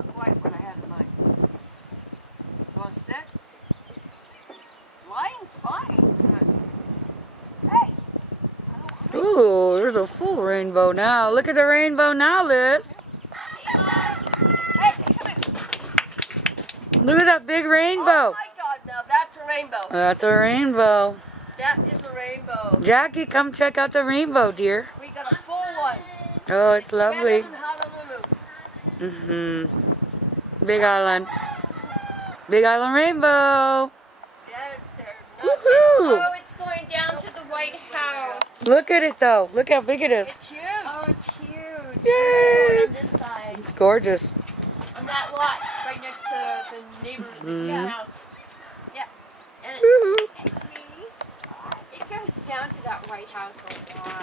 not quite what I had in mind. You want to sit? Lying's fine. But hey! Ooh, there's a full rainbow now. Look at the rainbow now, Liz. Hey, come here. Look at that big rainbow. Oh my God, now that's a rainbow. That's a rainbow. That is a rainbow. Jackie, come check out the rainbow, dear. We got a full one. Oh, it's lovely. Better than Honolulu. Big Island. Big Island rainbow. Yeah, they're not. Woohoo! Oh, it's going down to the White House. Look at it, though. Look how big it is. It's huge. Oh, it's huge. Yay! On this side. It's gorgeous. On that lot, right next to the neighbor's house. Yeah. And Woohoo! it goes down to that White House a lot.